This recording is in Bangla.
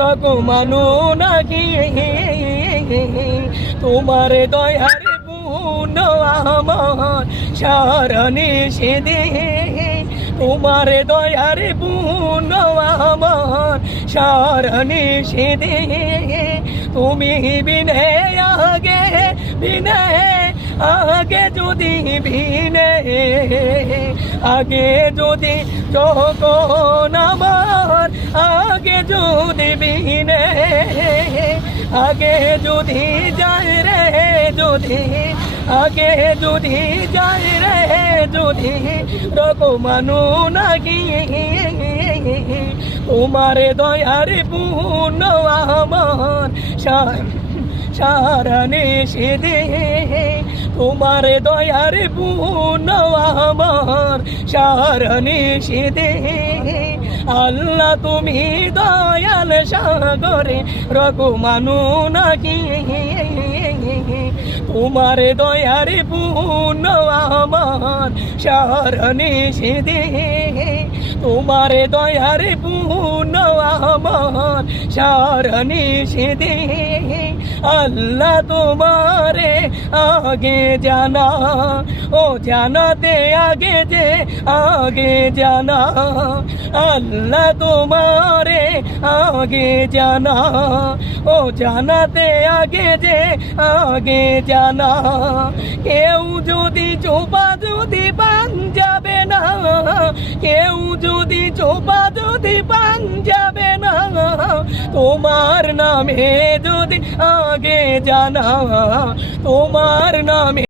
মানু নাকি তোমার দয়ার পূর্ণ আমার সারণে সে দে তোমার দয়ার পূর্ণ আমার সারণে সে দে তুমি বিনে আগে যদি বিনে আগে যদি যখন আমার আগে যদি বিনে আগে যদি যায় রে যদি আগে যদি যায় রে যদি মানু নাকি তোমার দয়ার পূর্ণ আমার সারণে সে দে তোমার দয়ার পূর্ণ আমার সারণে সে দে আল্লাহ তুমি দয়াল সাগরে মানু নাকি তোমার দয়ার পূর্ণ আমার সারণে সে দে তোমার দয়ার পূর্ণ আমার সারণে সে দে আল্লাহ তোমারে আগে জানা ও জানাতে আগে যে আগে জানা আল্লাহ তোমারে আগে জানা ও জানাতে আগে যে আগে জানা কেউ যদি চোপা যদি পান যাবে না কেউ যদি চোপা যদি পান যাবে না তোমার নামে যদি আগে জানা তোমার নামে